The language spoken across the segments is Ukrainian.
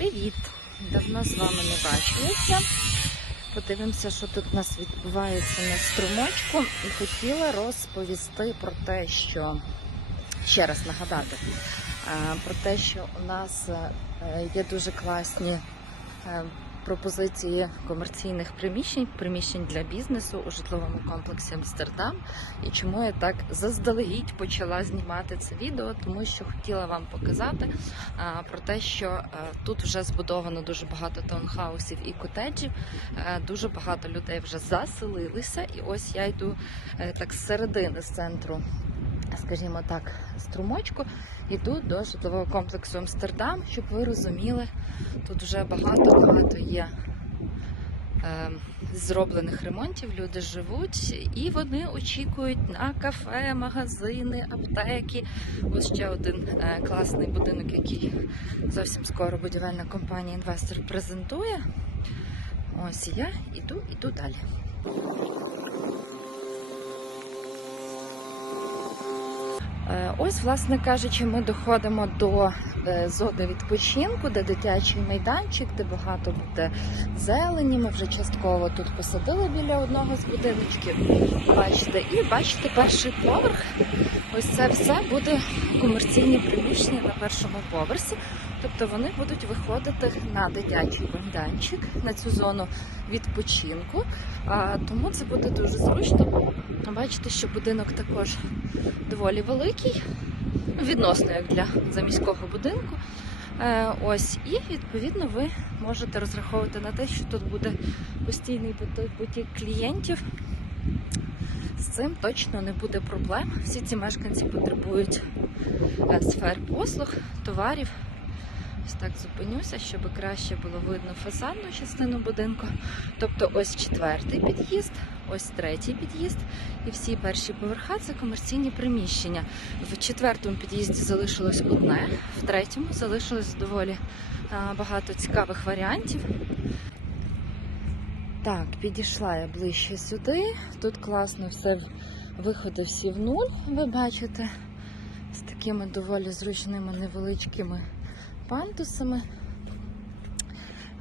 Привіт! Давно з вами не бачилися. Подивимося, що тут у нас відбувається на струмочку. І хотіла розповісти про те, що ще раз нагадати е, про те, що у нас е, є дуже класні е, пропозиції комерційних приміщень, приміщень для бізнесу у житловому комплексі Амстердам. І чому я так заздалегідь почала знімати це відео, тому що хотіла вам показати а, про те, що е, тут вже збудовано дуже багато таунхаусів і котеджів. Е, Дуже багато людей вже заселилися, і ось я йду е, так з середини з центру. Скажімо так, струмочку, йду до житлового комплексу Амстердам, щоб ви розуміли, тут вже багато-багато є е, зроблених ремонтів, люди живуть і вони очікують на кафе, магазини, аптеки. Ось ще один е, класний будинок, який зовсім скоро будівельна компанія інвестор презентує. Ось я іду, іду далі. Ось, власне кажучи, ми доходимо до е, зони відпочинку, де дитячий майданчик, де багато буде зелені. Ми вже частково тут посадили біля одного з будиночків. Бачите, і бачите перший поверх. Ось це все буде комерційні приміщення на першому поверсі. Тобто вони будуть виходити на дитячий майданчик, на цю зону відпочинку. Тому це буде дуже зручно. Бачите, що будинок також доволі великий, відносно як для заміського будинку. Е, ось, і відповідно ви можете розраховувати на те, що тут буде постійний потік- потік клієнтів. З цим точно не буде проблем. Всі ці мешканці потребують е, сфер послуг, товарів. Так зупинюся, щоб краще було видно фасадну частину будинку. Тобто ось четвертий під'їзд, ось третій під'їзд, і всі перші поверха це комерційні приміщення. В четвертому під'їзді залишилось одне, в третьому залишилось доволі багато цікавих варіантів. Так, підійшла я ближче сюди. Тут класно все виходи всі в нуль, ви бачите, з такими доволі зручними невеличкими пандусами.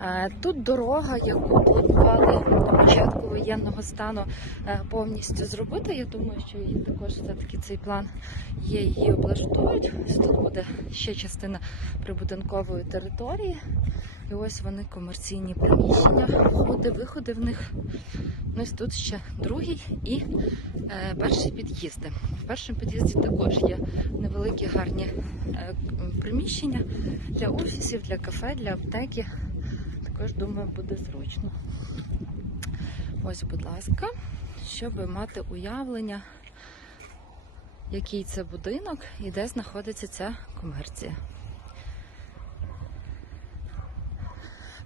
Е, Тут дорога, яку планували до початку воєнного стану е, повністю зробити. Я думаю, що її також все-таки цей план є, її облаштують. Тут буде ще частина прибудинкової території. І ось вони комерційні приміщення, входи, виходи в них. Ну, Ось тут ще другий і е, перший під'їзди. В першому під'їзді також є невеликі гарні е, приміщення для офісів, для кафе, для аптеки. Також, думаю, буде зручно. Ось, будь ласка, щоб мати уявлення, який це будинок і де знаходиться ця комерція.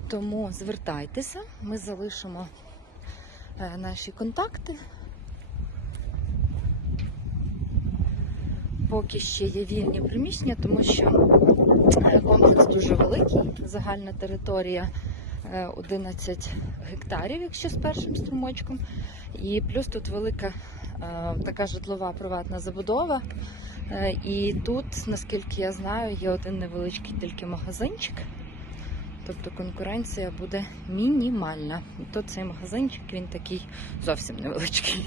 Тому звертайтеся, ми залишимо е, наші контакти. Поки ще є вільні приміщення, тому що е, комплекс дуже великий, загальна територія 11 гектарів, якщо з першим струмочком. І плюс тут велика е, така житлова приватна забудова. Е, І тут, наскільки я знаю, є один невеличкий тільки магазинчик. Тобто конкуренція буде мінімальна. То цей магазинчик він такий зовсім невеличкий.